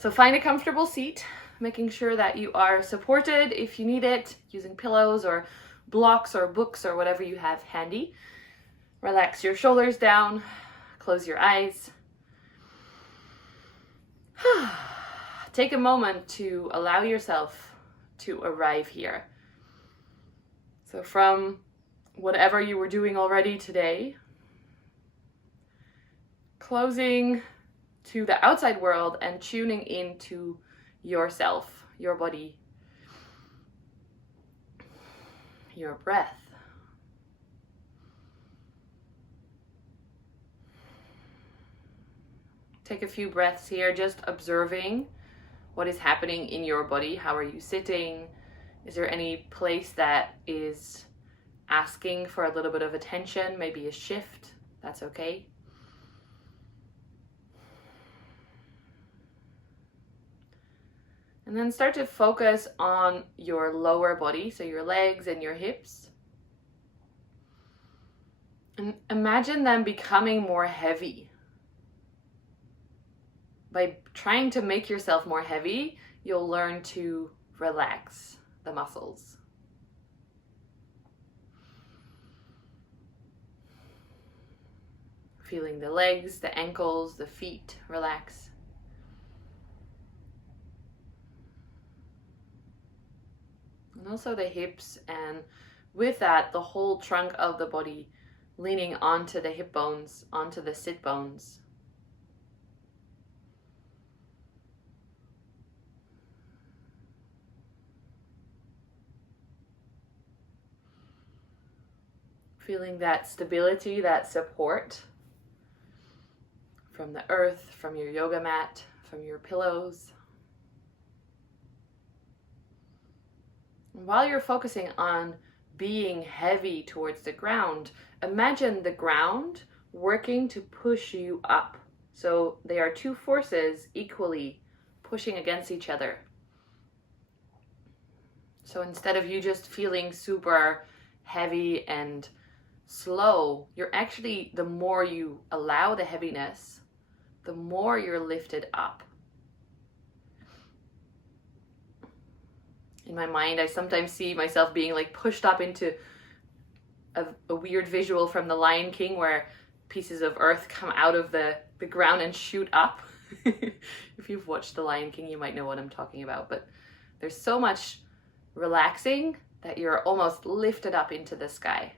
So find a comfortable seat, making sure that you are supported if you need it, using pillows or blocks or books or whatever you have handy. Relax your shoulders down, close your eyes. Take a moment to allow yourself to arrive here. So from whatever you were doing already today, closing to the outside world and tuning into yourself, your body, your breath. Take a few breaths here, just observing what is happening in your body. How are you sitting? Is there any place that is asking for a little bit of attention, maybe a shift? That's okay. And then start to focus on your lower body, so your legs and your hips. And imagine them becoming more heavy. By trying to make yourself more heavy, you'll learn to relax the muscles. Feeling the legs, the ankles, the feet relax. And also the hips, and with that, the whole trunk of the body leaning onto the hip bones, onto the sit bones. Feeling that stability, that support from the earth, from your yoga mat, from your pillows. And while you're focusing on being heavy towards the ground, imagine the ground working to push you up. So they are two forces equally pushing against each other. So instead of you just feeling super heavy and slow, you're actually, the more you allow the heaviness, the more you're lifted up. In my mind, I sometimes see myself being like pushed up into a weird visual from The Lion King where pieces of earth come out of the ground and shoot up. If you've watched The Lion King, you might know what I'm talking about, but there's so much relaxing that you're almost lifted up into the sky.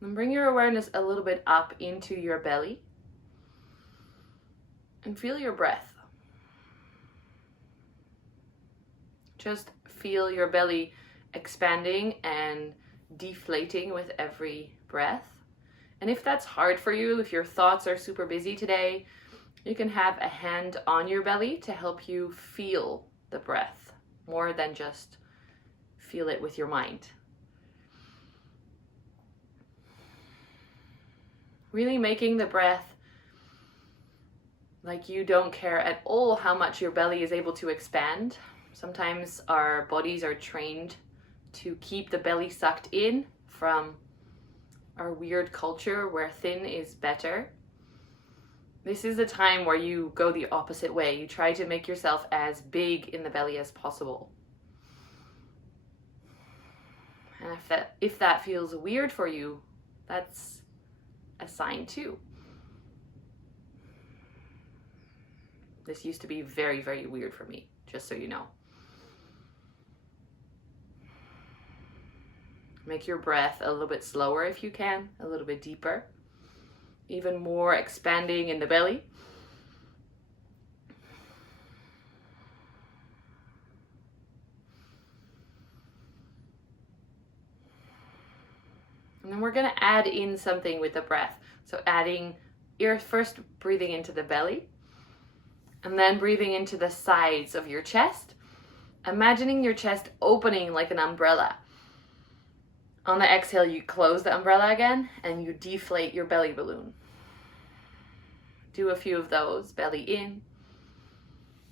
And bring your awareness a little bit up into your belly and feel your breath. Just feel your belly expanding and deflating with every breath. And if that's hard for you, if your thoughts are super busy today, you can have a hand on your belly to help you feel the breath more than just feel it with your mind. Really making the breath like you don't care at all how much your belly is able to expand. Sometimes our bodies are trained to keep the belly sucked in from our weird culture where thin is better. This is a time where you go the opposite way. You try to make yourself as big in the belly as possible. And if that feels weird for you, that's a sign too. This used to be very, very weird for me, just so you know. Make your breath a little bit slower if you can, a little bit deeper, even more expanding in the belly. And then we're going to add in something with the breath. So first breathing into the belly, and then breathing into the sides of your chest, imagining your chest opening like an umbrella. On the exhale, you close the umbrella again and you deflate your belly balloon. Do a few of those. Belly in,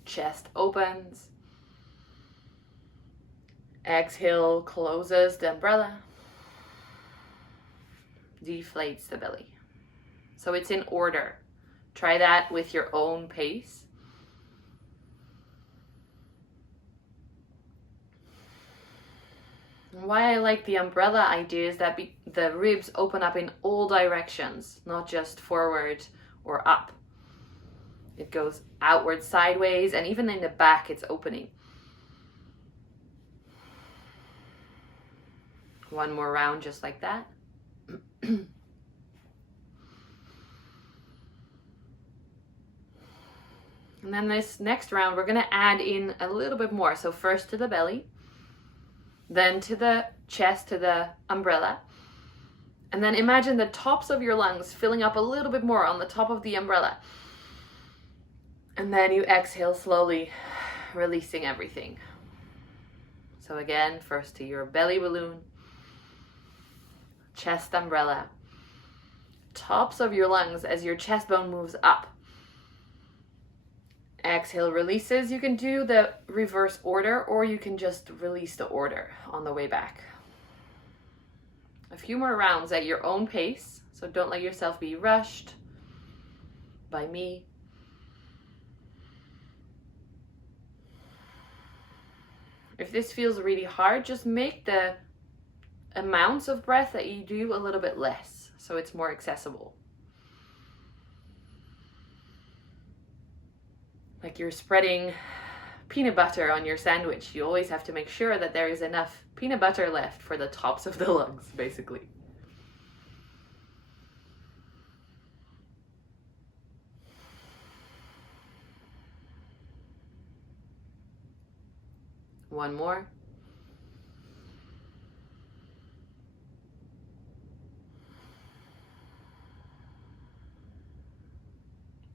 chest opens. Exhale, closes the umbrella. deflates the belly. So it's in order. Try that with your own pace. Why I like the umbrella idea is that the ribs open up in all directions, not just forward or up. It goes outward, sideways, and even in the back it's opening. One more round just like that. And then this next round, we're going to add in a little bit more. So first to the belly, then to the chest, to the umbrella. And then imagine the tops of your lungs filling up a little bit more on the top of the umbrella. And then you exhale slowly, releasing everything. So again, first to your belly balloon, chest umbrella, tops of your lungs as your chest bone moves up. Exhale, releases. You can do the reverse order, or you can just release the order on the way back. A few more rounds at your own pace, so don't let yourself be rushed by me. If this feels really hard, just make the amounts of breath that you do a little bit less, so it's more accessible. Like you're spreading peanut butter on your sandwich. You always have to make sure that there is enough peanut butter left for the tops of the lungs, basically. One more.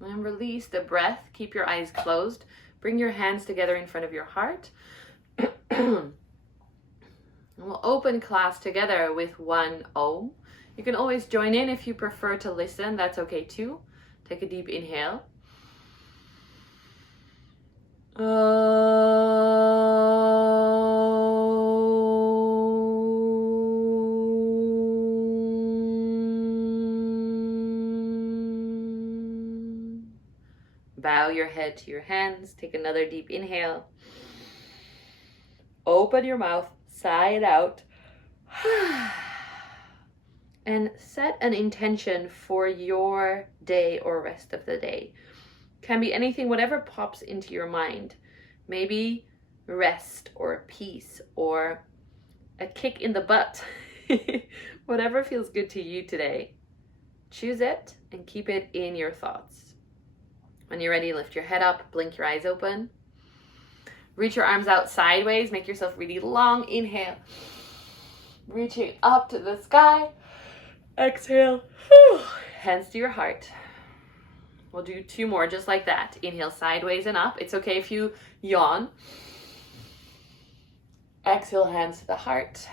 And release the breath. Keep your eyes closed. Bring your hands together in front of your heart. And we'll open class together with one Om. You can always join in if you prefer to listen. That's okay too. Take a deep inhale. Bow your head to your hands. Take another deep inhale. Open your mouth, sigh it out. And set an intention for your day or rest of the day. Can be anything, whatever pops into your mind. Maybe rest or peace or a kick in the butt. Whatever feels good to you today. Choose it and keep it in your thoughts. When you're ready, lift your head up, blink your eyes open. Reach your arms out sideways, make yourself really long. Inhale, reaching up to the sky. Exhale, hands to your heart. We'll do two more just like that. Inhale, sideways and up. It's okay if you yawn. Exhale, hands to the heart.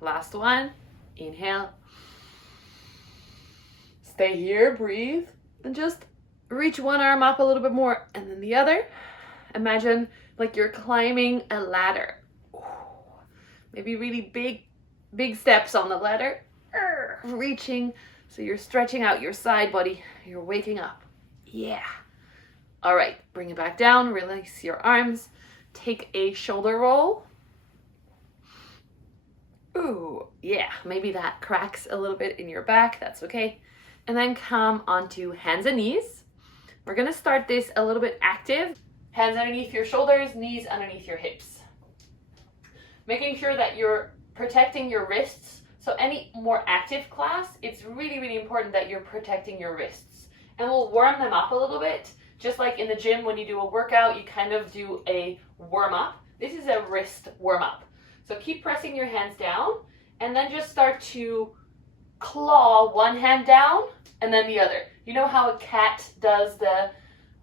Last one. Inhale. Stay here, breathe, and just reach one arm up a little bit more and then the other. Imagine like you're climbing a ladder. Maybe really big steps on the ladder. Reaching, so you're stretching out your side body. You're waking up. Yeah. All right, bring it back down. Release your arms. Take a shoulder roll. Ooh, yeah. Maybe that cracks a little bit in your back. That's okay. And then come onto hands and knees. We're gonna start this a little bit active. Hands underneath your shoulders, knees underneath your hips. Making sure that you're protecting your wrists. So any more active class, it's really, really important that you're protecting your wrists. And we'll warm them up a little bit. Just like in the gym, when you do a workout, you kind of do a warm up. This is a wrist warm up. So keep pressing your hands down and then just start to claw one hand down and then the other. You know how a cat does the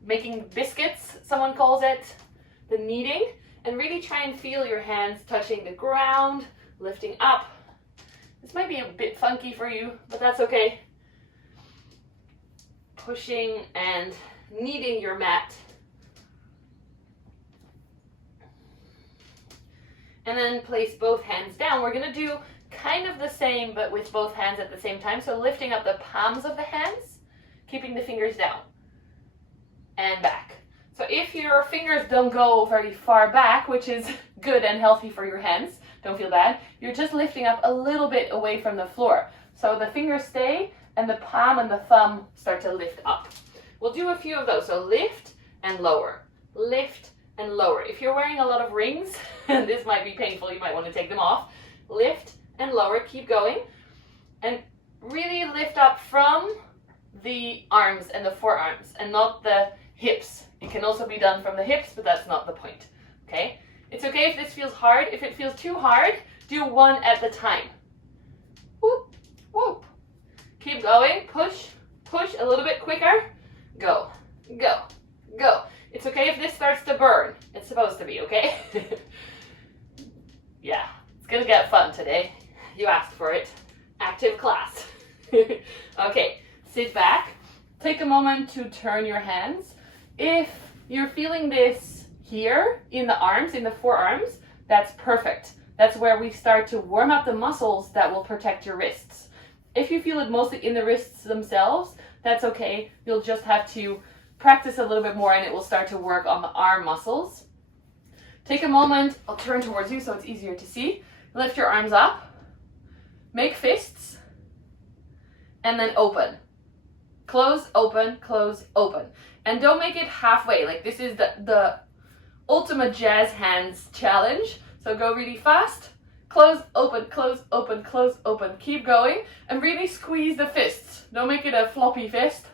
making biscuits, someone calls it, the kneading? And really try and feel your hands touching the ground, lifting up. This might be a bit funky for you, but that's okay. Pushing and kneading your mat. And then place both hands down. We're gonna do kind kind of the same, but with both hands at the same time. So lifting up the palms of the hands, keeping the fingers down and back. So if your fingers don't go very far back, which is good and healthy for your hands, don't feel bad, you're just lifting up a little bit away from the floor. So the fingers stay and the palm and the thumb start to lift up. We'll do a few of those. So lift and lower, lift and lower. If you're wearing a lot of rings, and this might be painful, you might want to take them off. Lift and lower, keep going. And really lift up from the arms and the forearms and not the hips. It can also be done from the hips, but that's not the point, okay? It's okay if this feels hard. If it feels too hard, do one at the time. Whoop, whoop. Keep going, push, push a little bit quicker. Go, go, go. It's okay if this starts to burn. It's supposed to be, okay? Yeah, it's gonna get fun today. You asked for it. Active class. Okay, sit back. Take a moment to turn your hands. If you're feeling this here in the arms, in the forearms, that's perfect. That's where we start to warm up the muscles that will protect your wrists. If you feel it mostly in the wrists themselves, that's okay. You'll just have to practice a little bit more and it will start to work on the arm muscles. Take a moment, I'll turn towards you so it's easier to see. Lift your arms up, make fists, and then open. Close, open, close, open. And don't make it halfway. Like this is the ultimate jazz hands challenge. So go really fast. Close, open, close, open, close, open. Keep going and really squeeze the fists. Don't make it a floppy fist.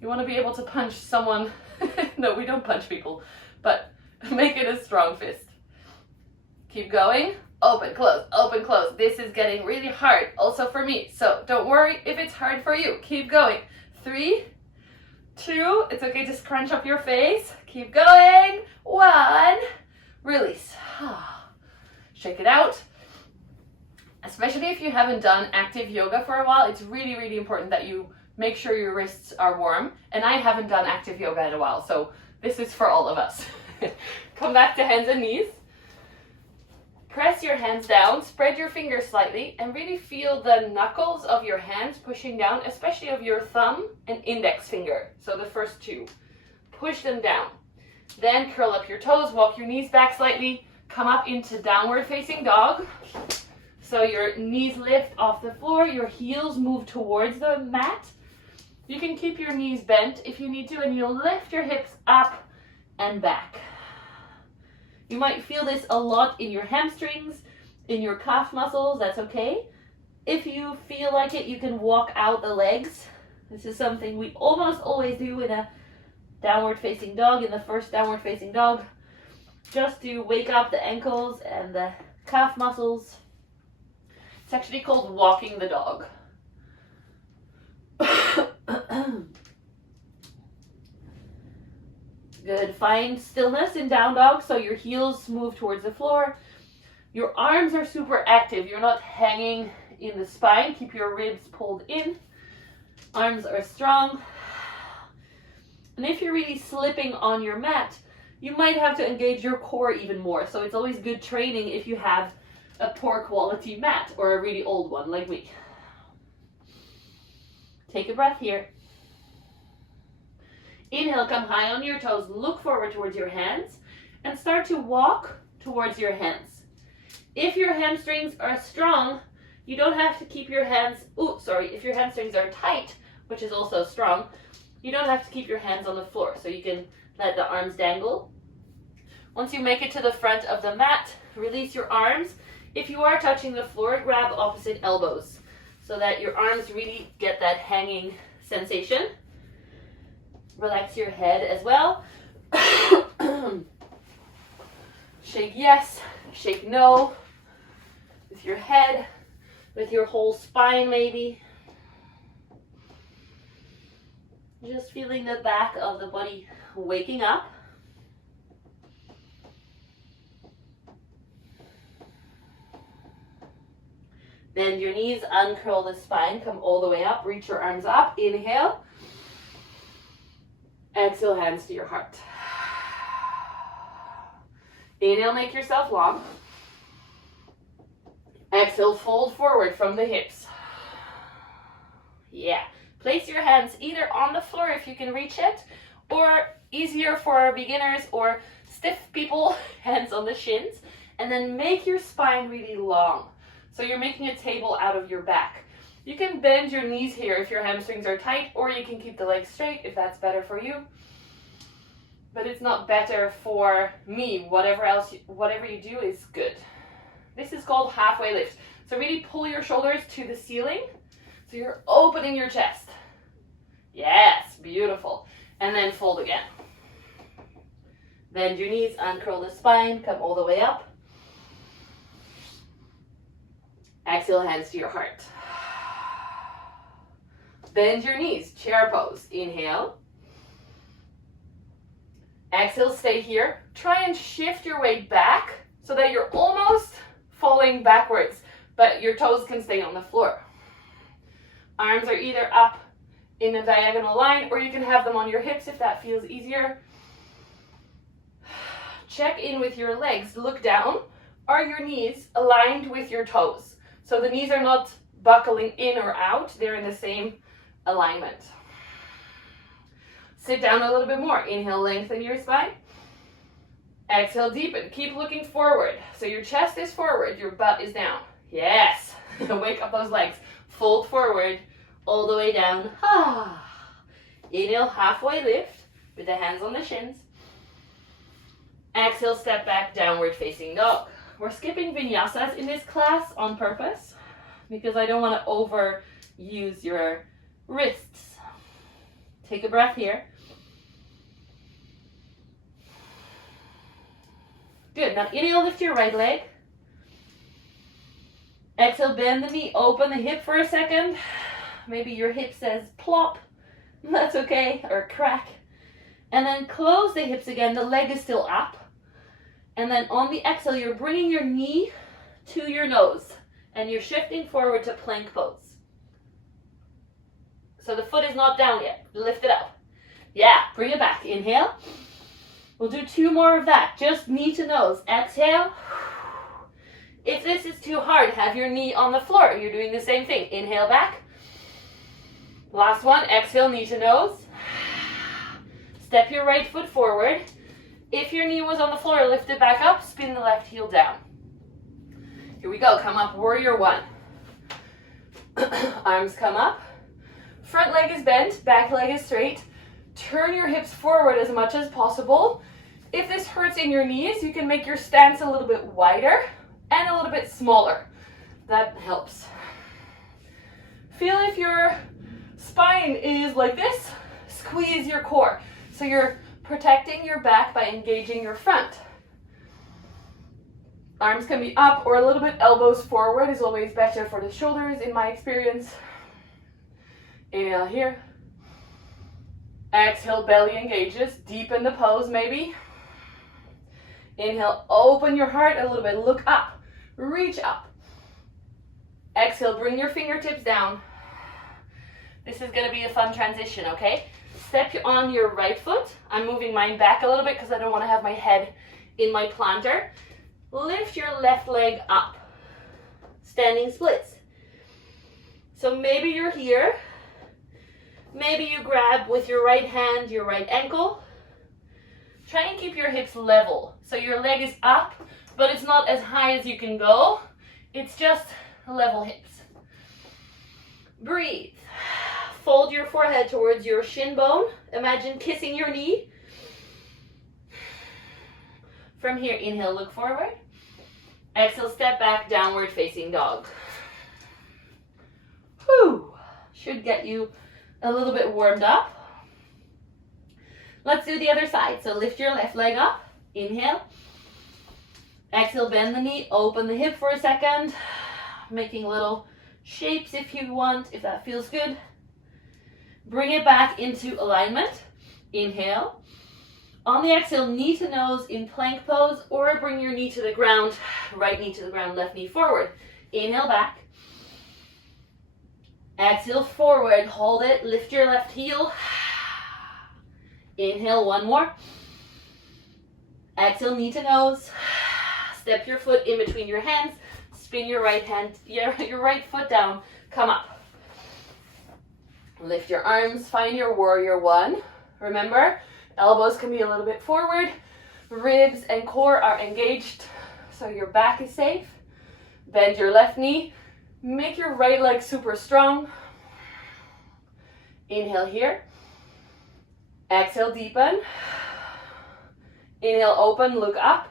You want to be able to punch someone. No, we don't punch people, but make it a strong fist. Keep going. Open, close, open, close. This is getting really hard also for me. So don't worry if it's hard for you. Keep going. 3, 2, it's okay to scrunch up your face. Keep going. 1, release. Shake it out. Especially if you haven't done active yoga for a while, it's really, really important that you make sure your wrists are warm. And I haven't done active yoga in a while, so this is for all of us. Come back to hands and knees. Press your hands down, spread your fingers slightly, and really feel the knuckles of your hands pushing down, especially of your thumb and index finger. So the first two. Push them down. Then curl up your toes, walk your knees back slightly, come up into downward facing dog. So your knees lift off the floor, your heels move towards the mat. You can keep your knees bent if you need to, and you'll lift your hips up and back. You might feel this a lot in your hamstrings, in your calf muscles, that's okay. If you feel like it, you can walk out the legs. This is something we almost always do in a downward facing dog, in the first downward facing dog, just to wake up the ankles and the calf muscles. It's actually called walking the dog. Good. Find stillness in down dog, so your heels move towards the floor. Your arms are super active. You're not hanging in the spine. Keep your ribs pulled in. Arms are strong. And if you're really slipping on your mat, you might have to engage your core even more. So it's always good training if you have a poor quality mat or a really old one like me. Take a breath here. Inhale, come high on your toes, look forward towards your hands, and start to walk towards your hands. If your hamstrings are strong, you don't have to keep your hands, if your hamstrings are tight, which is also strong, you don't have to keep your hands on the floor, so you can let the arms dangle. Once you make it to the front of the mat, release your arms. If you are touching the floor, grab opposite elbows so that your arms really get that hanging sensation. Relax your head as well. Shake yes, shake no. With your head, with your whole spine maybe. Just feeling the back of the body waking up. Bend your knees, uncurl the spine, come all the way up, reach your arms up, inhale. Exhale, hands to your heart. Inhale, make yourself long. Exhale, fold forward from the hips. Yeah. Place your hands either on the floor if you can reach it, or easier for beginners or stiff people, hands on the shins, and then make your spine really long. So you're making a table out of your back. You can bend your knees here if your hamstrings are tight, or you can keep the legs straight if that's better for you. But it's not better for me. Whatever you do is good. This is called halfway lift. So really pull your shoulders to the ceiling. So you're opening your chest. Yes, beautiful. And then fold again. Bend your knees, uncurl the spine, come all the way up. Exhale, hands to your heart. Bend your knees, chair pose. Inhale. Exhale, stay here. Try and shift your weight back so that you're almost falling backwards, but your toes can stay on the floor. Arms are either up in a diagonal line, or you can have them on your hips if that feels easier. Check in with your legs. Look down. Are your knees aligned with your toes? So the knees are not buckling in or out. They're in the same alignment. Sit down a little bit more. Inhale, lengthen your spine. Exhale, deepen. Keep looking forward. So your chest is forward, your butt is down. Yes. Wake up those legs. Fold forward all the way down. Inhale, halfway lift with the hands on the shins. Exhale, step back, downward facing dog. We're skipping vinyasas in this class on purpose because I don't want to overuse your wrists. Take a breath here. Good. Now inhale, lift your right leg. Exhale, bend the knee, open the hip for a second. Maybe your hip says plop. That's okay. Or crack. And then close the hips again. The leg is still up. And then on the exhale, you're bringing your knee to your nose. And you're shifting forward to plank pose. So the foot is not down yet. Lift it up. Yeah, bring it back. Inhale. We'll do 2 more of that. Just knee to nose. Exhale. If this is too hard, have your knee on the floor. You're doing the same thing. Inhale back. Last one. Exhale, knee to nose. Step your right foot forward. If your knee was on the floor, lift it back up. Spin the left heel down. Here we go. Come up, warrior 1. Arms come up. Front leg is bent. Back leg is straight. Turn your hips forward as much as possible. If this hurts in your knees, you can make your stance a little bit wider and a little bit smaller. That helps. Feel if your spine is like this, squeeze your core. So you're protecting your back by engaging your front. Arms can be up or a little bit elbows forward is always better for the shoulders in my experience. Inhale here. Exhale, belly engages. Deepen the pose maybe. Inhale, open your heart a little bit. Look up. Reach up. Exhale, bring your fingertips down. This is going to be a fun transition, okay? Step on your right foot. I'm moving mine back a little bit because I don't want to have my head in my plantar. Lift your left leg up. Standing splits. So maybe you're here. Maybe you grab with your right hand your right ankle. Try and keep your hips level. So your leg is up, but it's not as high as you can go. It's just level hips. Breathe. Fold your forehead towards your shin bone. Imagine kissing your knee. From here, inhale, look forward. Exhale, step back, downward facing dog. Whew. Should get you a little bit warmed up. Let's do the other side. So lift your left leg up. Inhale. Exhale, bend the knee, open the hip for a second. Making little shapes if you want, if that feels good. Bring it back into alignment. Inhale. On the exhale, knee to nose in plank pose, or bring your knee to the ground. Right knee to the ground, left knee forward. Inhale back. Exhale forward, hold it, lift your left heel. Inhale, 1 more. Exhale, knee to nose. Step your foot in between your hands. Spin your right hand, your right foot down. Come up. Lift your arms. Find your warrior one. Remember, elbows can be a little bit forward. Ribs and core are engaged, so your back is safe. Bend your left knee. Make your right leg super strong. Inhale here. Exhale, deepen. Inhale, open, look up.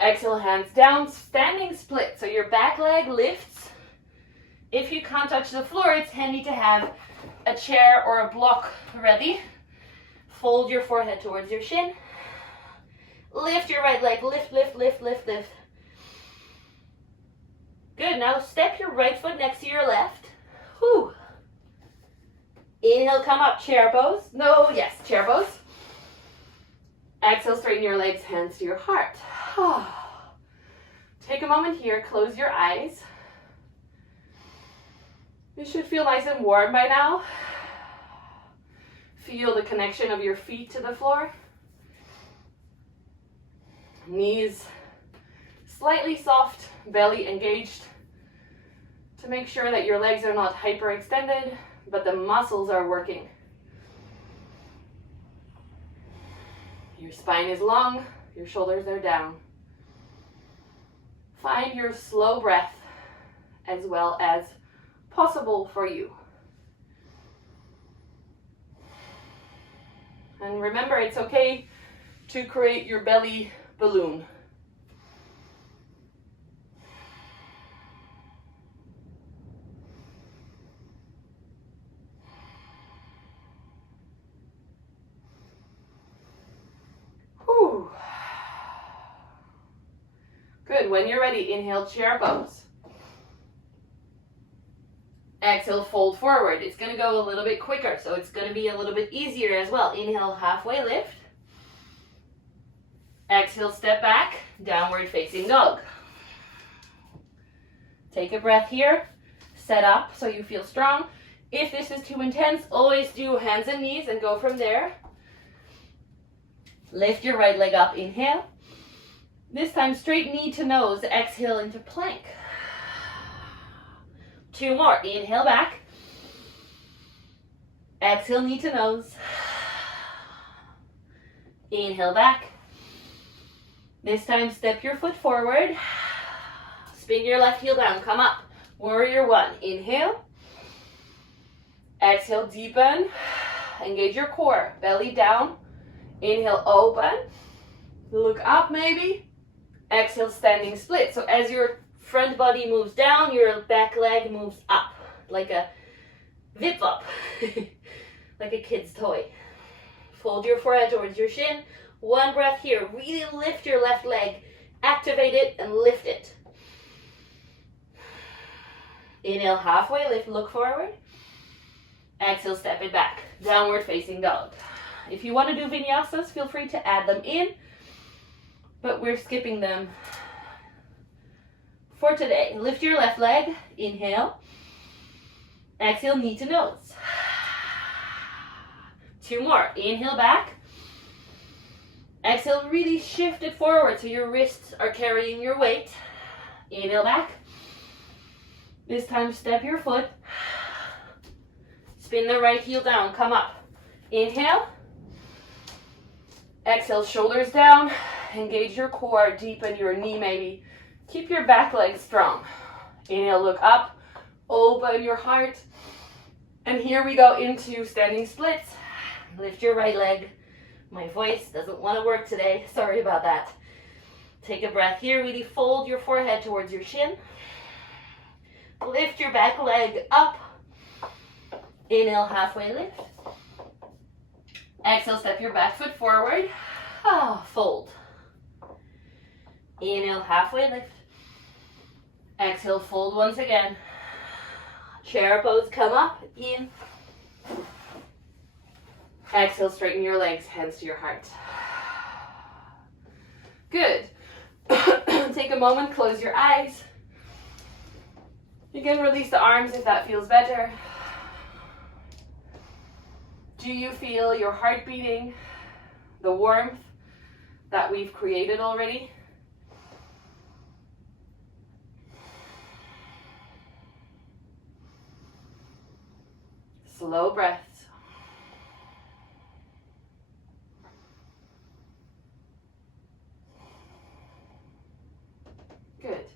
Exhale, hands down, standing split. So your back leg lifts. If you can't touch the floor, it's handy to have a chair or a block ready. Fold your forehead towards your shin. Lift your right leg, lift, lift, lift, lift, lift. Good, now step your right foot next to your left. Whew. Inhale, come up, chair pose. No, yes, chair pose. Exhale, straighten your legs, hands to your heart. Take a moment here, close your eyes. You should feel nice and warm by now. Feel the connection of your feet to the floor. Knees slightly soft, belly engaged, to make sure that your legs are not hyperextended, but the muscles are working. Your spine is long, your shoulders are down. Find your slow breath as well as possible for you. And remember, it's okay to create your belly balloon. Whew. Good. When you're ready, inhale, chair pose. Exhale, fold forward. It's going to go a little bit quicker, so it's going to be a little bit easier as well. Inhale, halfway lift. Exhale, step back, downward facing dog. Take a breath here. Set up so you feel strong. If this is too intense, always do hands and knees and go from there. Lift your right leg up, inhale. This time, straight knee to nose, exhale into plank. 2 more, inhale back. Exhale, knee to nose. Inhale back. This time, step your foot forward. Spin your left heel down, come up. Warrior one, inhale. Exhale, deepen. Engage your core, belly down. Inhale, open. Look up maybe. Exhale, standing split. So as your front body moves down, your back leg moves up. Like a vip up. Like a kid's toy. Fold your forehead towards your shin. 1 breath here. Really lift your left leg. Activate it and lift it. Inhale, halfway lift, look forward. Exhale, step it back. Downward facing dog. If you want to do vinyasas, feel free to add them in, but we're skipping them for today. Lift your left leg, inhale. Exhale, knee to nose. 2 more, inhale back. Exhale, really shift it forward so your wrists are carrying your weight. Inhale back. This time, step your foot. Spin the right heel down, come up. Inhale. Exhale, shoulders down. Engage your core, deepen your knee maybe. Keep your back leg strong. Inhale, look up. Open your heart. And here we go into standing splits. Lift your right leg. My voice doesn't want to work today. Sorry about that. Take a breath here. Really fold your forehead towards your shin. Lift your back leg up. Inhale, halfway lift. Exhale, step your back foot forward. Fold. Inhale, halfway lift. Exhale, fold once again. Chair pose, come up, in. Exhale, straighten your legs, hands to your heart. Good. Take a moment, close your eyes. You can release the arms if that feels better. Do you feel your heart beating? The warmth that we've created already? Slow breaths. Good.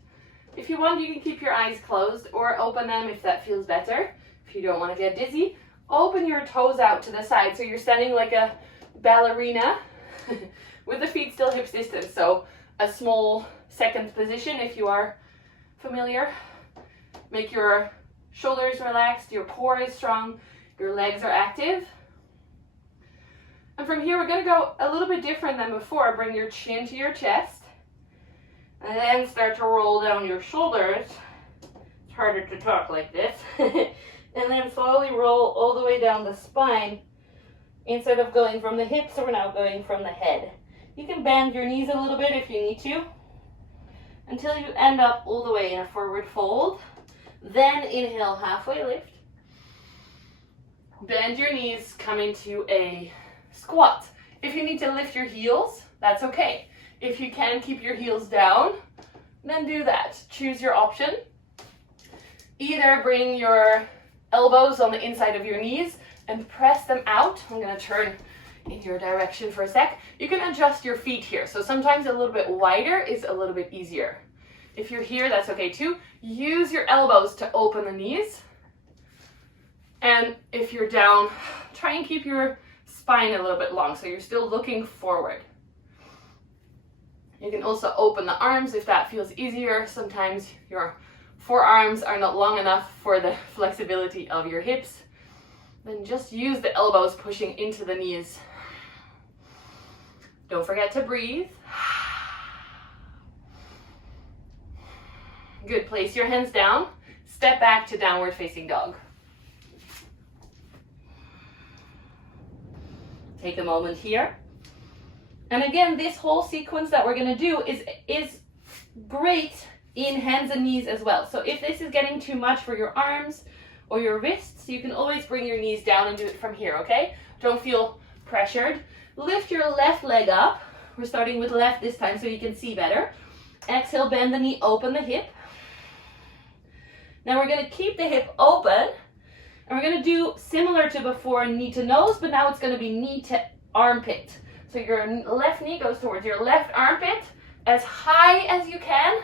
If you want, you can keep your eyes closed or open them if that feels better. If you don't want to get dizzy, open your toes out to the side so you're standing like a ballerina with the feet still hips distance. So a small second position if you are familiar. Make your shoulders relaxed, your core is strong, your legs are active. And from here, we're going to go a little bit different than before. Bring your chin to your chest. And then start to roll down your shoulders. It's harder to talk like this. And then slowly roll all the way down the spine. Instead of going from the hips, we're now going from the head. You can bend your knees a little bit if you need to, until you end up all the way in a forward fold. Then inhale, halfway lift. Bend your knees, come into a squat. If you need to lift your heels, that's okay. If you can keep your heels down, then do that. Choose your option. Either bring your elbows on the inside of your knees and press them out. I'm going to turn in your direction for a sec. You can adjust your feet here. So sometimes a little bit wider is a little bit easier. If you're here, that's okay too. Use your elbows to open the knees. And if you're down, try and keep your spine a little bit long so you're still looking forward. You can also open the arms if that feels easier. Sometimes your forearms are not long enough for the flexibility of your hips. Then just use the elbows pushing into the knees. Don't forget to breathe. Good, place your hands down. Step back to downward facing dog. Take a moment here. And again, this whole sequence that we're gonna do is great in hands and knees as well. So if this is getting too much for your arms or your wrists, you can always bring your knees down and do it from here, okay? Don't feel pressured. Lift your left leg up. We're starting with left this time so you can see better. Exhale, bend the knee, open the hip. Now we're gonna keep the hip open, and we're gonna do similar to before, knee to nose, but now it's gonna be knee to armpit. So your left knee goes towards your left armpit as high as you can,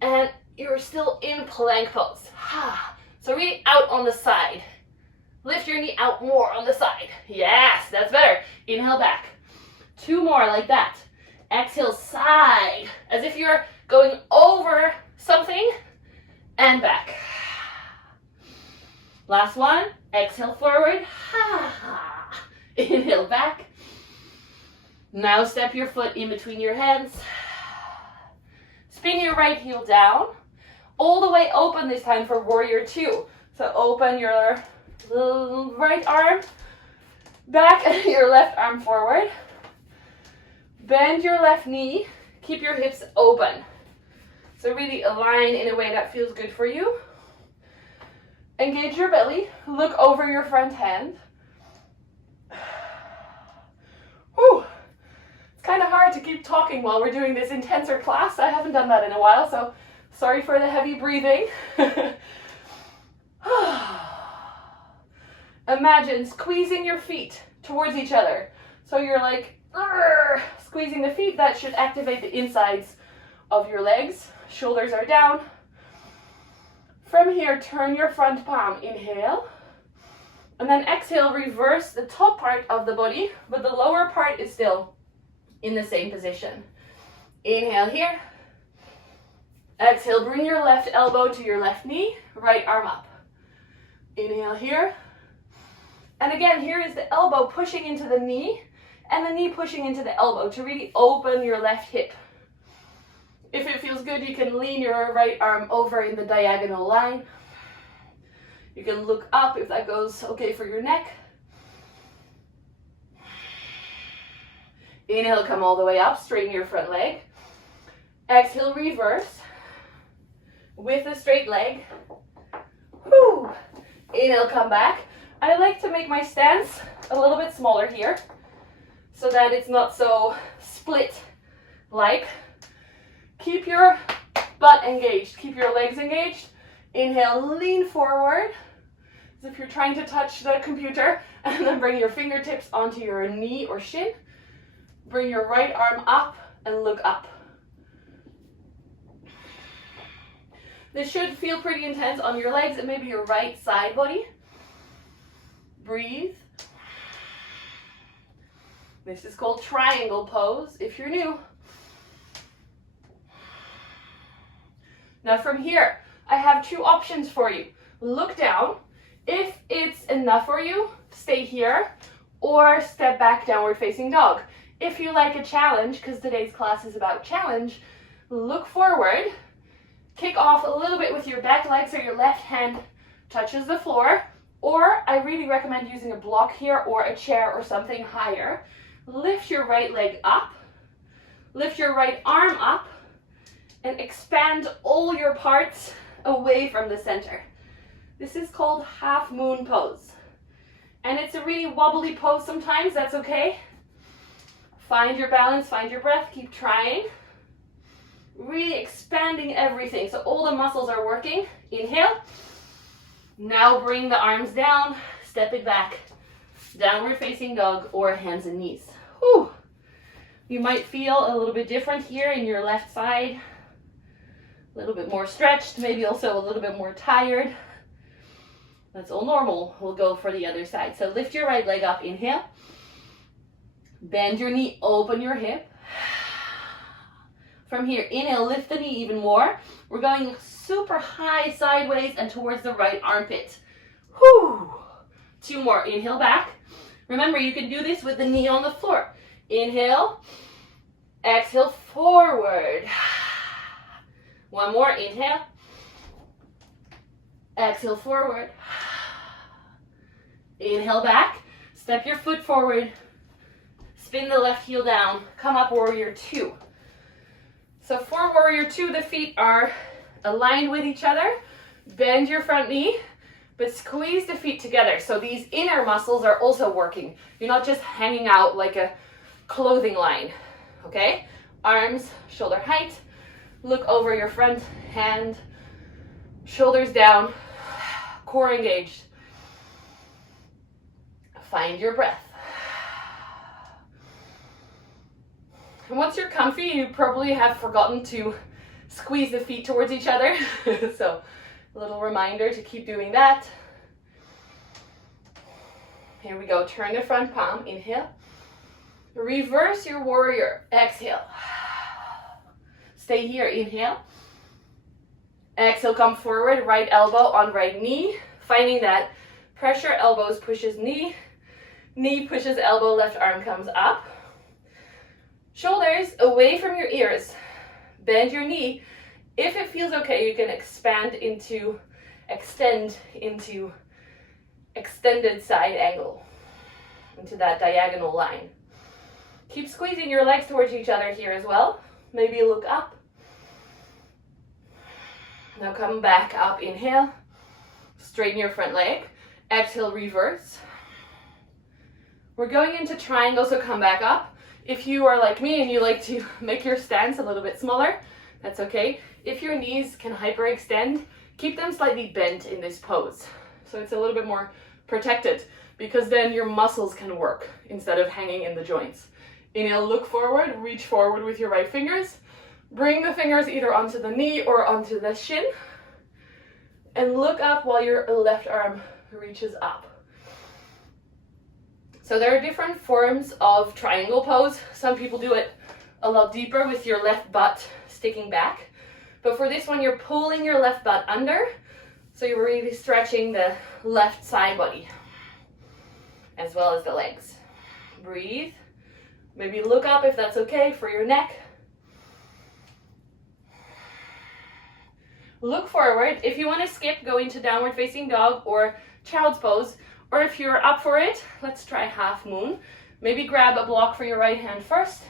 and you're still in plank pose. So really out on the side. Lift your knee out more on the side. Yes, that's better. Inhale back. 2 more like that. Exhale, side, as if you're going over something, and back. Last one. Exhale forward. Inhale back. Now step your foot in between your hands. Spin your right heel down. All the way open this time for warrior 2. So open your right arm back and your left arm forward. Bend your left knee. Keep your hips open. So really align in a way that feels good for you. Engage your belly. Look over your front hand. Whew. It's kind of hard to keep talking while we're doing this intenser class. I haven't done that in a while, so sorry for the heavy breathing. Imagine squeezing your feet towards each other. So you're like squeezing the feet. That should activate the insides of your legs. Shoulders are down. From here, turn your front palm. Inhale. And then exhale, reverse the top part of the body, but the lower part is still in the same position. Inhale here. Exhale, bring your left elbow to your left knee, right arm up. Inhale here. And again, here is the elbow pushing into the knee and the knee pushing into the elbow to really open your left hip. If it feels good, you can lean your right arm over in the diagonal line. You can look up if that goes okay for your neck. Inhale, come all the way up, straighten your front leg. Exhale, reverse with a straight leg. Whew. Inhale, come back. I like to make my stance a little bit smaller here so that it's not so split-like. Keep your butt engaged. Keep your legs engaged. Inhale, lean forward. as if you're trying to touch the computer, and then bring your fingertips onto your knee or shin. Bring your right arm up and look up. This should feel pretty intense on your legs and maybe your right side body. Breathe. This is called triangle pose if you're new. Now from here, I have two options for you. Look down. If it's enough for you, stay here or step back, downward facing dog. If you like a challenge, because today's class is about challenge, look forward. Kick off a little bit with your back leg so your left hand touches the floor. Or I really recommend using a block here or a chair or something higher. Lift your right leg up. Lift your right arm up. And expand all your parts away from the center. This is called half moon pose. And it's a really wobbly pose sometimes, that's okay. Find your balance, find your breath, keep trying. Really expanding everything, so all the muscles are working. Inhale. Now bring the arms down, stepping back. Downward facing dog or hands and knees. Whew. You might feel a little bit different here in your left side. A little bit more stretched, maybe also a little bit more tired. That's all normal. We'll go for the other side. So lift your right leg up, inhale. Bend your knee, open your hip. From here, inhale, lift the knee even more. We're going super high sideways and towards the right armpit. Whew. Two more, inhale back. Remember, you can do this with the knee on the floor. Inhale, exhale, forward. One more, inhale. Exhale, forward. Inhale back. Step your foot forward. Spin the left heel down. Come up, warrior two. So for warrior two, the feet are aligned with each other. Bend your front knee, but squeeze the feet together. So these inner muscles are also working. You're not just hanging out like a clothing line, okay? Arms, shoulder height. Look over your front hand, shoulders down, core engaged. Find your breath. And once you're comfy, you probably have forgotten to squeeze the feet towards each other. So a little reminder to keep doing that. Here we go, turn the front palm, inhale. Reverse your warrior, exhale. Stay here, inhale. Exhale, come forward, right elbow on right knee. Finding that pressure, elbows pushes knee. Knee pushes elbow, left arm comes up. Shoulders away from your ears. Bend your knee. If it feels okay, you can extend into extended side angle, into that diagonal line. Keep squeezing your legs towards each other here as well. Maybe look up. Now come back up, inhale. Straighten your front leg. Exhale, reverse. We're going into triangle, so come back up. If you are like me and you like to make your stance a little bit smaller, that's okay. If your knees can hyperextend, keep them slightly bent in this pose. So it's a little bit more protected, because then your muscles can work instead of hanging in the joints. Inhale, look forward, reach forward with your right fingers. Bring the fingers either onto the knee or onto the shin. And look up while your left arm reaches up. So there are different forms of triangle pose. Some people do it a lot deeper with your left butt sticking back. But for this one, you're pulling your left butt under. So you're really stretching the left side body as well as the legs. Breathe. Maybe look up if that's okay for your neck. Look forward. If you want to skip, go into downward facing dog or child's pose. Or if you're up for it, let's try half moon. Maybe grab a block for your right hand first.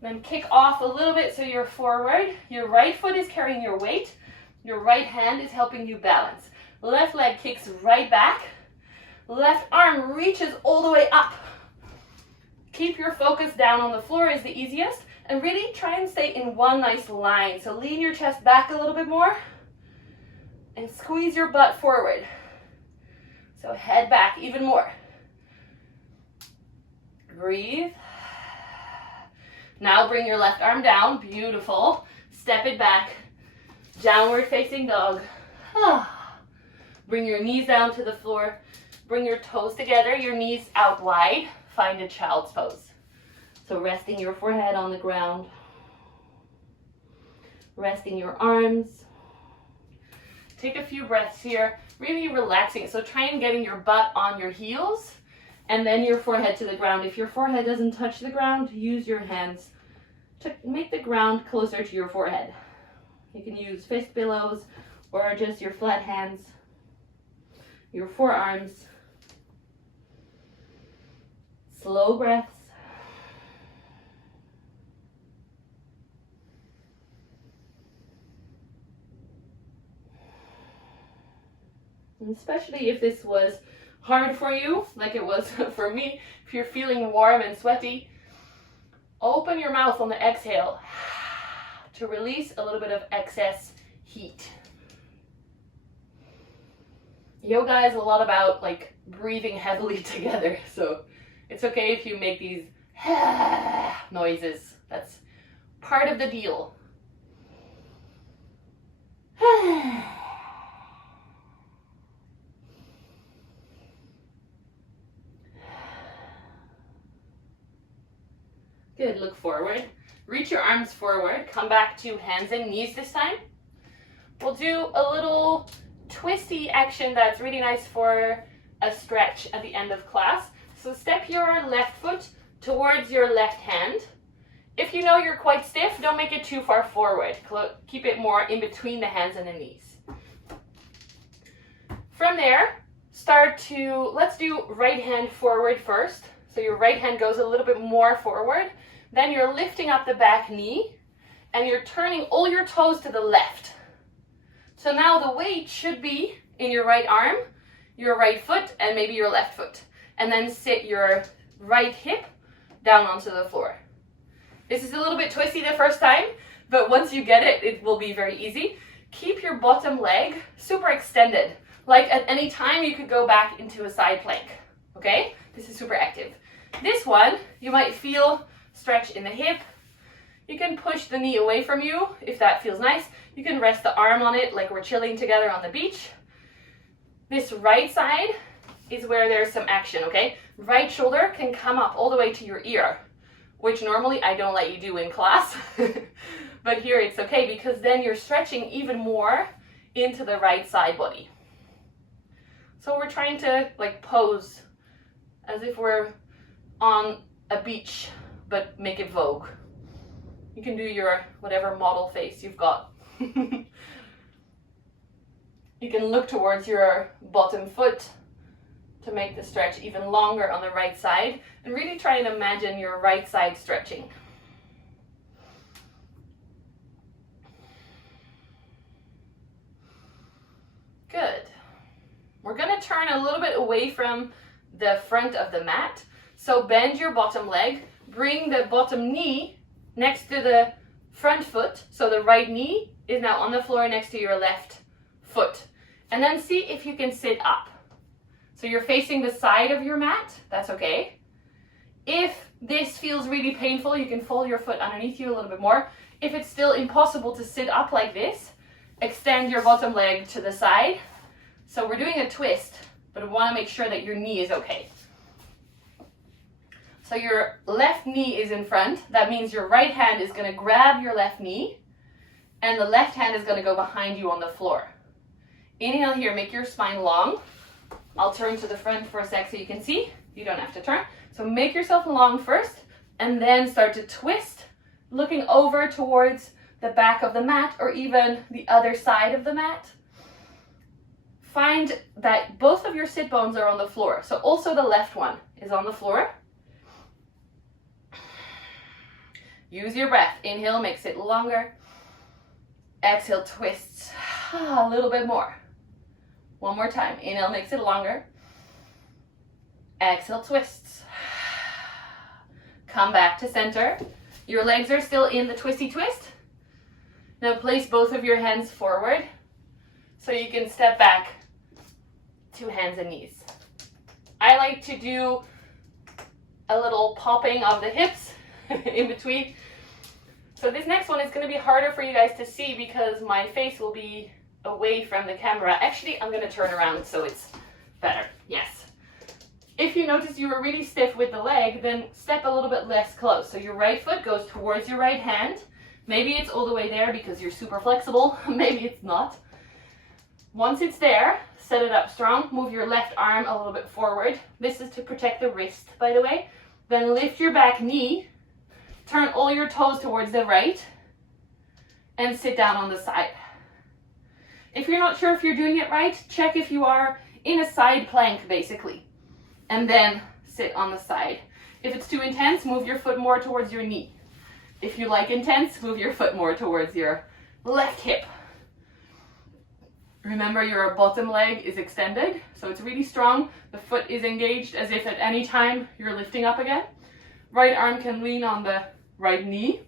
Then kick off a little bit so you're forward. Your right foot is carrying your weight. Your right hand is helping you balance. Left leg kicks right back. Left arm reaches all the way up. Keep your focus down on the floor is the easiest. And really try and stay in one nice line. So lean your chest back a little bit more. And squeeze your butt forward. So head back even more. Breathe. Now bring your left arm down. Beautiful. Step it back. Downward facing dog. Bring your knees down to the floor. Bring your toes together, your knees out wide. Find a child's pose. So resting your forehead on the ground. Resting your arms. Take a few breaths here. Really relaxing. So try and getting your butt on your heels and then your forehead to the ground. If your forehead doesn't touch the ground, use your hands to make the ground closer to your forehead. You can use fist pillows or just your flat hands, your forearms. Slow breaths. And especially if this was hard for you, like it was for me, if you're feeling warm and sweaty, open your mouth on the exhale to release a little bit of excess heat. Yoga is a lot about like breathing heavily together, so it's okay if you make these noises. That's part of the deal. Good, look forward. Reach your arms forward. Come back to hands and knees this time. We'll do a little twisty action that's really nice for a stretch at the end of class. So step your left foot towards your left hand. If you know you're quite stiff, don't make it too far forward. Keep it more in between the hands and the knees. From there, let's do right hand forward first. So your right hand goes a little bit more forward. Then you're lifting up the back knee and you're turning all your toes to the left. So now the weight should be in your right arm, your right foot, and maybe your left foot. And then sit your right hip down onto the floor. This is a little bit twisty the first time, but once you get it, it will be very easy. Keep your bottom leg super extended. Like at any time, you could go back into a side plank, okay? This is super active. This one, you might feel stretch in the hip. You can push the knee away from you if that feels nice. You can rest the arm on it like we're chilling together on the beach. This right side is where there's some action, okay? Right shoulder can come up all the way to your ear, which normally I don't let you do in class. But here it's okay because then you're stretching even more into the right side body. So we're trying to like pose as if we're on a beach, but make it Vogue. You can do your whatever model face you've got. You can look towards your bottom foot to make the stretch even longer on the right side, and really try and imagine your right side stretching. Good. We're going to turn a little bit away from the front of the mat. So bend your bottom leg, bring the bottom knee next to the front foot. So the right knee is now on the floor next to your left foot. And then see if you can sit up. So you're facing the side of your mat, that's okay. If this feels really painful, you can fold your foot underneath you a little bit more. If it's still impossible to sit up like this, extend your bottom leg to the side. So we're doing a twist, but we want to make sure that your knee is okay. So your left knee is in front. That means your right hand is going to grab your left knee and the left hand is going to go behind you on the floor. Inhale here, make your spine long. I'll turn to the front for a sec so you can see. You don't have to turn. So make yourself long first and then start to twist, looking over towards the back of the mat or even the other side of the mat. Find that both of your sit bones are on the floor. So also the left one is on the floor. Use your breath. Inhale, makes it longer. Exhale, twists a little bit more. One more time. Inhale, makes it longer. Exhale, twists. Come back to center. Your legs are still in the twisty twist. Now place both of your hands forward so you can step back to hands and knees. I like to do a little popping of the hips in between. So this next one is going to be harder for you guys to see because my face will be away from the camera. Actually, I'm going to turn around so it's better. Yes. If you notice you were really stiff with the leg, then step a little bit less close. So your right foot goes towards your right hand. Maybe it's all the way there because you're super flexible. Maybe it's not. Once it's there, set it up strong. Move your left arm a little bit forward. This is to protect the wrist, by the way. Then lift your back knee. Turn all your toes towards the right. And sit down on the side. If you're not sure if you're doing it right, check if you are in a side plank, basically. And then sit on the side. If it's too intense, move your foot more towards your knee. If you like intense, move your foot more towards your left hip. Remember, your bottom leg is extended, so it's really strong. The foot is engaged as if at any time you're lifting up again. Right arm can lean on the right knee.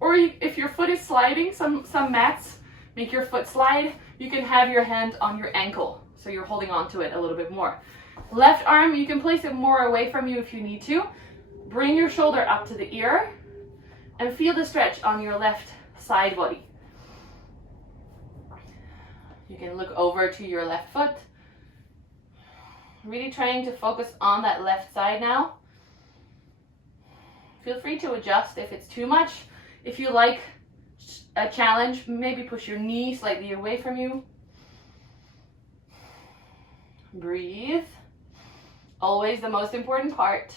Or if your foot is sliding, some mats make your foot slide, you can have your hand on your ankle, so you're holding on to it a little bit more. Left arm, you can place it more away from you if you need to. Bring your shoulder up to the ear and feel the stretch on your left side body. You can look over to your left foot. Really trying to focus on that left side now. Feel free to adjust if it's too much. If you like a challenge, maybe push your knee slightly away from you. Breathe. Always the most important part.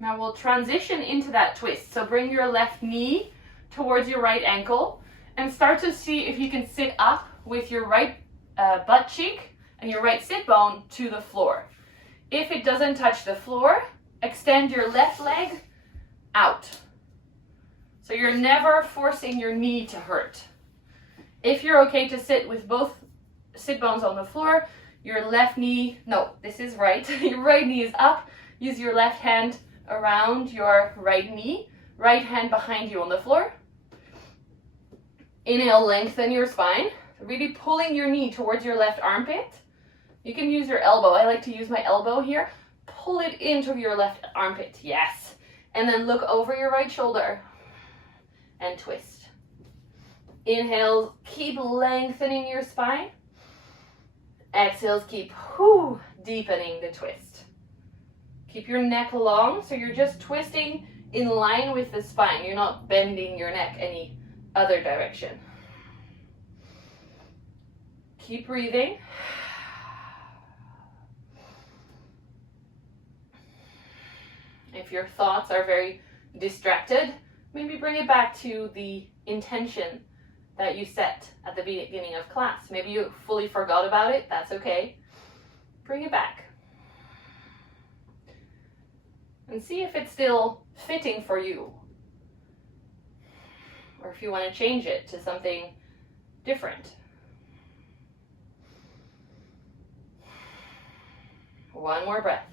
Now we'll transition into that twist. So bring your left knee towards your right ankle and start to see if you can sit up with your right butt cheek and your right sit bone to the floor. If it doesn't touch the floor, extend your left leg out. So you're never forcing your knee to hurt. If you're okay to sit with both sit bones on the floor, your left knee, no, this is right. Your right knee is up. Use your left hand around your right knee. Right hand behind you on the floor. Inhale, lengthen your spine. Really pulling your knee towards your left armpit. You can use your elbow. I like to use my elbow here. Pull it into your left armpit. Yes. And then look over your right shoulder and twist. Inhales, keep lengthening your spine. Exhales, keep deepening the twist. Keep your neck long, so you're just twisting in line with the spine. You're not bending your neck any other direction. Keep breathing. If your thoughts are very distracted, maybe bring it back to the intention that you set at the beginning of class. Maybe you fully forgot about it. That's okay. Bring it back. And see if it's still fitting for you. Or if you want to change it to something different. One more breath.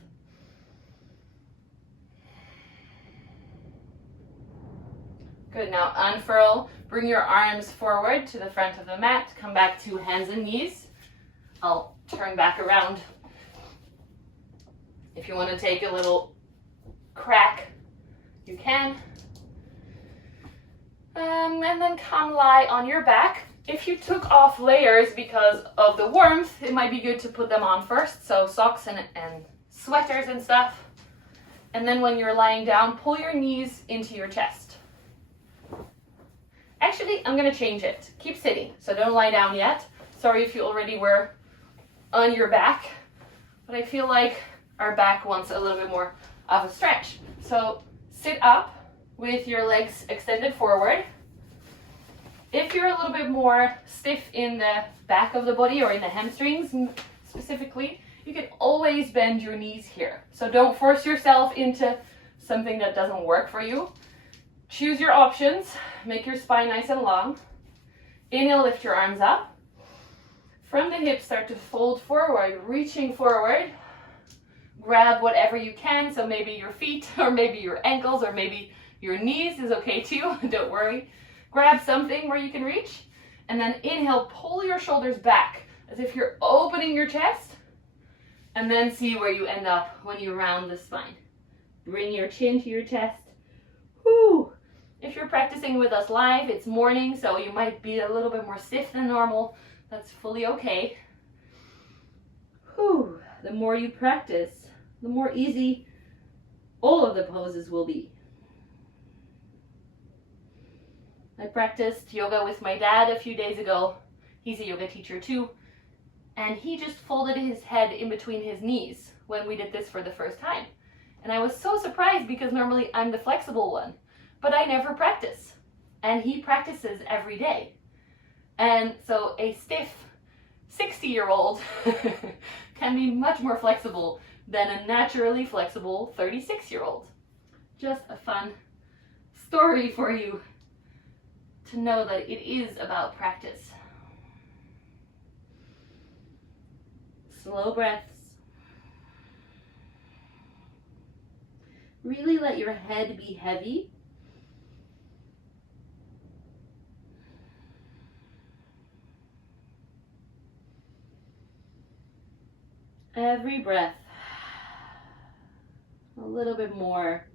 Good, now unfurl, bring your arms forward to the front of the mat, come back to hands and knees. I'll turn back around. If you want to take a little crack, you can. And then come lie on your back. If you took off layers because of the warmth, it might be good to put them on first. So socks and sweaters and stuff. And then when you're lying down, pull your knees into your chest. Actually, I'm going to change it. Keep sitting, so don't lie down yet. Sorry if you already were on your back, but I feel like our back wants a little bit more of a stretch. So sit up with your legs extended forward. If you're a little bit more stiff in the back of the body or in the hamstrings specifically, you can always bend your knees here. So don't force yourself into something that doesn't work for you. Choose your options. Make your spine nice and long. Inhale, lift your arms up. From the hips, start to fold forward, reaching forward. Grab whatever you can. So maybe your feet, or maybe your ankles, or maybe your knees is okay too. Don't worry. Grab something where you can reach. And then inhale, pull your shoulders back as if you're opening your chest. And then see where you end up when you round the spine. Bring your chin to your chest. Whew. If you're practicing with us live, it's morning, so you might be a little bit more stiff than normal. That's fully okay. Whew. The more you practice, the more easy all of the poses will be. I practiced yoga with my dad a few days ago. He's a yoga teacher too. And he just folded his head in between his knees when we did this for the first time. And I was so surprised because normally I'm the flexible one, but I never practice. And he practices every day. And so a stiff 60-year-old can be much more flexible than a naturally flexible 36-year-old. Just a fun story for you to know that it is about practice. Slow breaths. Really let your head be heavy. Every breath, a little bit more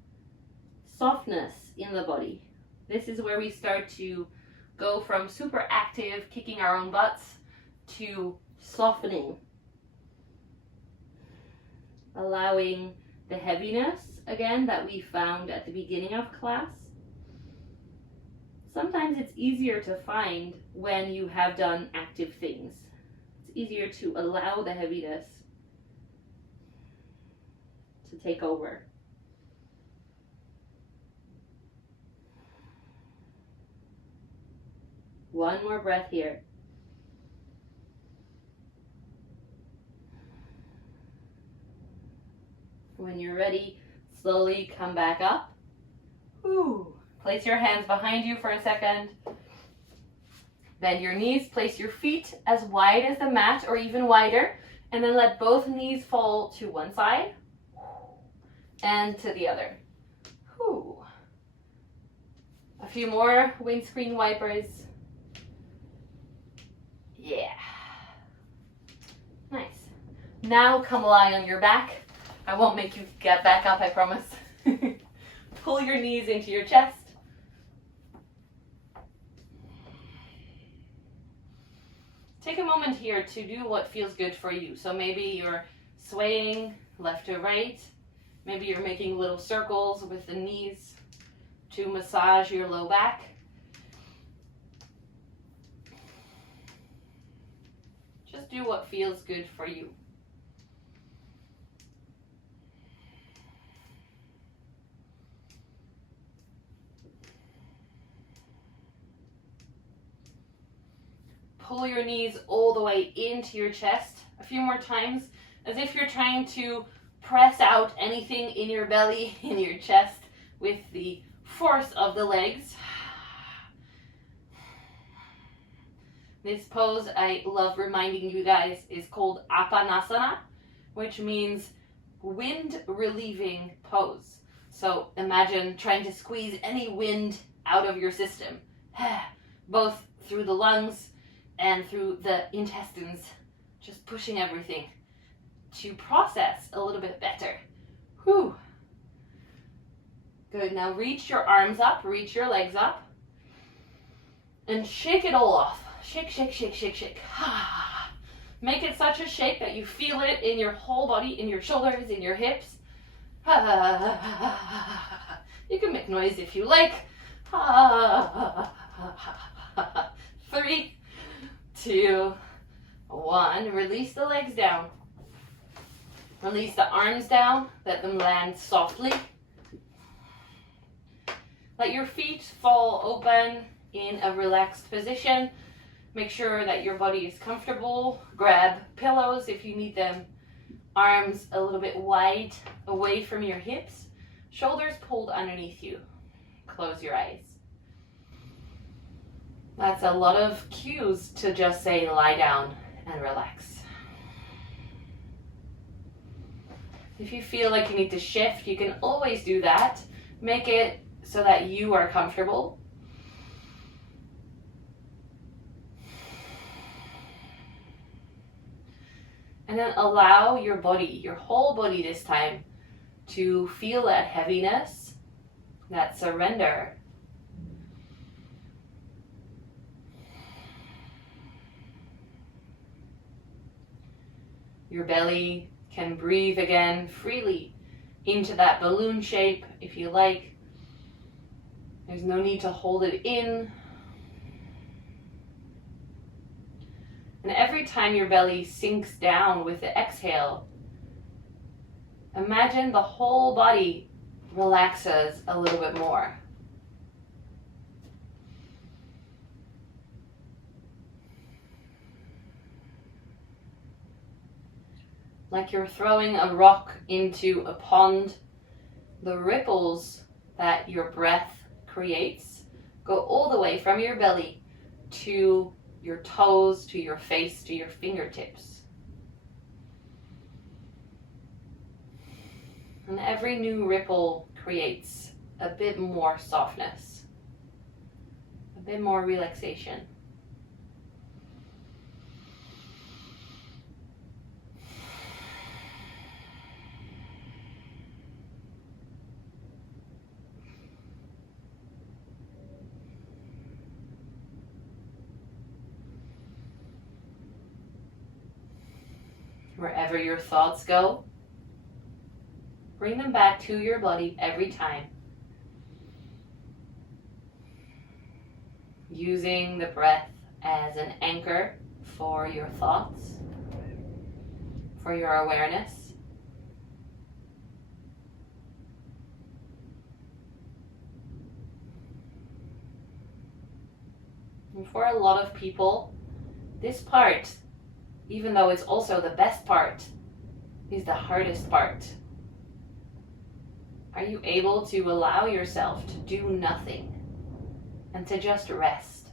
softness in the body. This is where we start to go from super active, kicking our own butts, to softening. Allowing the heaviness, again, that we found at the beginning of class. Sometimes it's easier to find when you have done active things. It's easier to allow the heaviness to take over. One more breath here. When you're ready, slowly come back up. Ooh. Place your hands behind you for a second. Bend your knees, place your feet as wide as the mat or even wider, and then let both knees fall to one side and to the other. Ooh. A few more windscreen wipers. Yeah. Nice. Now come lie on your back. I won't make you get back up, I promise. Pull your knees into your chest. Take a moment here to do what feels good for you. So maybe you're swaying left to right. Maybe you're making little circles with the knees to massage your low back. Just do what feels good for you. Pull your knees all the way into your chest a few more times, as if you're trying to press out anything in your belly, in your chest, with the force of the legs. This pose I love reminding you guys is called Apanasana, which means wind relieving pose. So imagine trying to squeeze any wind out of your system, both through the lungs and through the intestines, just pushing everything to process a little bit better. Whew. Good, now reach your arms up, reach your legs up, and shake it all off. Shake, shake, shake, shake, shake. Make it such a shake that you feel it in your whole body, in your shoulders, in your hips. You can make noise if you like. 3, 2, 1. Release the legs down. Release the arms down. Let them land softly. Let your feet fall open in a relaxed position. Make sure that your body is comfortable. Grab pillows if you need them. Arms a little bit wide away from your hips. Shoulders pulled underneath you. Close your eyes. That's a lot of cues to just say lie down and relax. If you feel like you need to shift, you can always do that. Make it so that you are comfortable. And then allow your body, your whole body this time, to feel that heaviness, that surrender. Your belly can breathe again freely into that balloon shape if you like. There's no need to hold it in. And every time your belly sinks down with the exhale, imagine the whole body relaxes a little bit more. Like you're throwing a rock into a pond, the ripples that your breath creates go all the way from your belly to your toes, to your face, to your fingertips. And every new ripple creates a bit more softness, a bit more relaxation. Wherever your thoughts go, bring them back to your body every time. Using the breath as an anchor for your thoughts, for your awareness. And for a lot of people, this part, even though it's also the best part, is the hardest part. Are you able to allow yourself to do nothing and to just rest?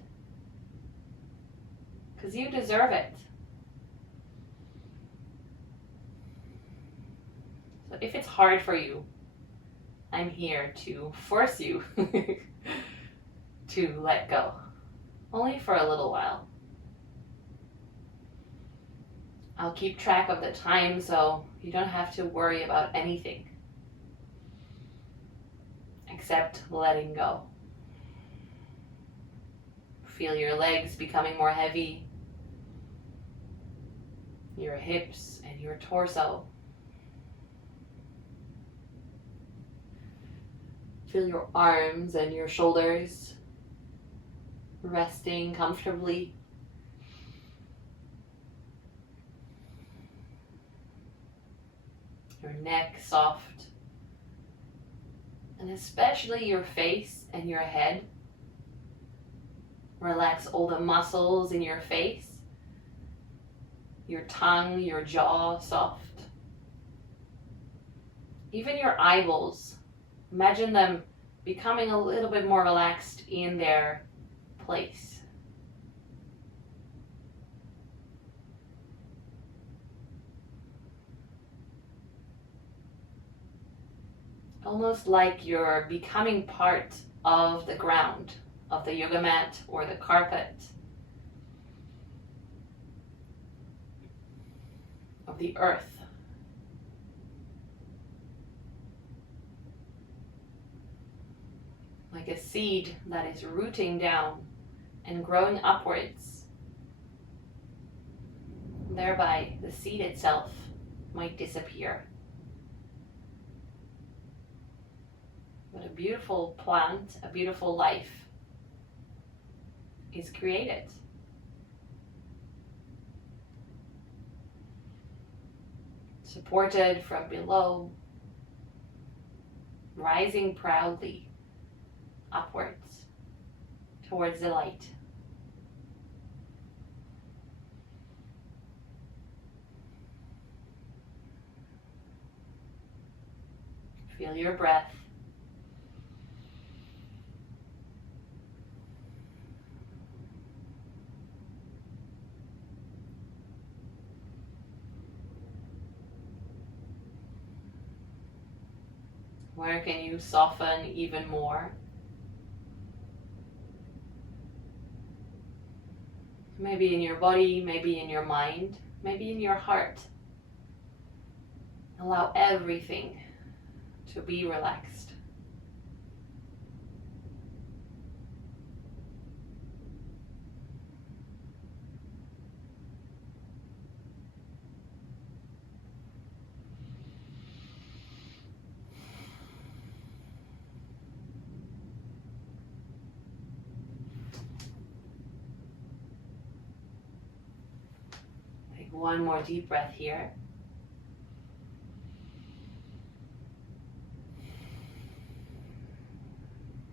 Because you deserve it. So if it's hard for you, I'm here to force you to let go. Only for a little while. I'll keep track of the time so you don't have to worry about anything except letting go. Feel your legs becoming more heavy, your hips and your torso. Feel your arms and your shoulders resting comfortably. Your neck soft, and especially your face and your head. Relax all the muscles in your face, your tongue, your jaw soft. Even your eyeballs, imagine them becoming a little bit more relaxed in their place. Almost like you're becoming part of the ground, of the yoga mat or the carpet, of the earth. Like a seed that is rooting down and growing upwards. Thereby, the seed itself might disappear. But a beautiful plant, a beautiful life is created. Supported from below, rising proudly upwards towards the light. Feel your breath. Where can you soften even more? Maybe in your body, maybe in your mind, maybe in your heart. Allow everything to be relaxed. Take one more deep breath here.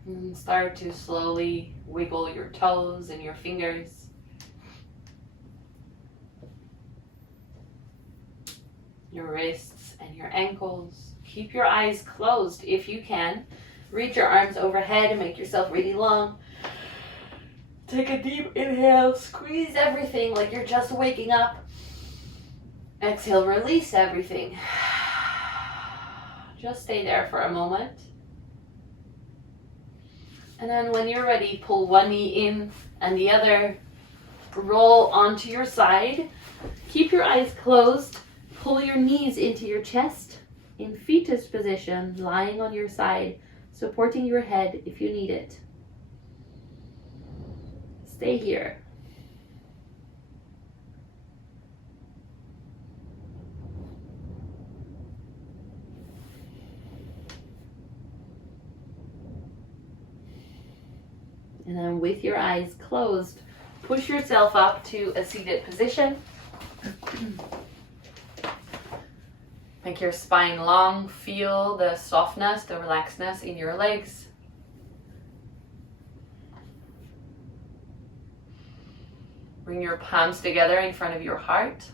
And start to slowly wiggle your toes and your fingers. Your wrists and your ankles. Keep your eyes closed if you can. Reach your arms overhead and make yourself really long. Take a deep inhale. Squeeze everything like you're just waking up. Exhale, release everything. Just stay there for a moment. And then when you're ready, pull one knee in and the other. Roll onto your side. Keep your eyes closed. Pull your knees into your chest in fetus position, lying on your side, supporting your head if you need it. Stay here. And then with your eyes closed, push yourself up to a seated position. Make your spine long. Feel the softness, the relaxedness in your legs. Bring your palms together in front of your heart.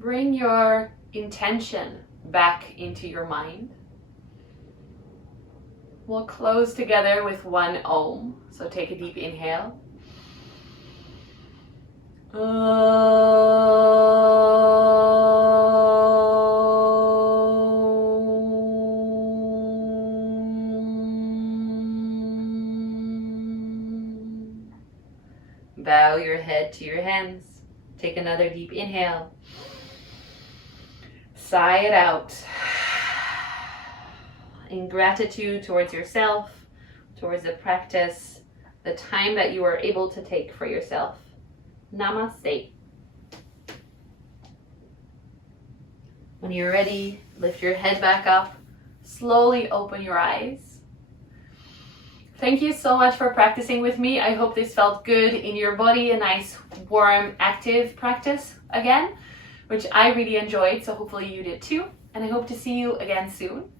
Bring your intention back into your mind. We'll close together with one Om. So take a deep inhale. Bow your head to your hands. Take another deep inhale. Sigh it out. In gratitude towards yourself, towards the practice, the time that you are able to take for yourself. Namaste. When you're ready, lift your head back up. Slowly open your eyes. Thank you so much for practicing with me. I hope this felt good in your body, a nice, warm, active practice again, which I really enjoyed, so hopefully you did too. And I hope to see you again soon.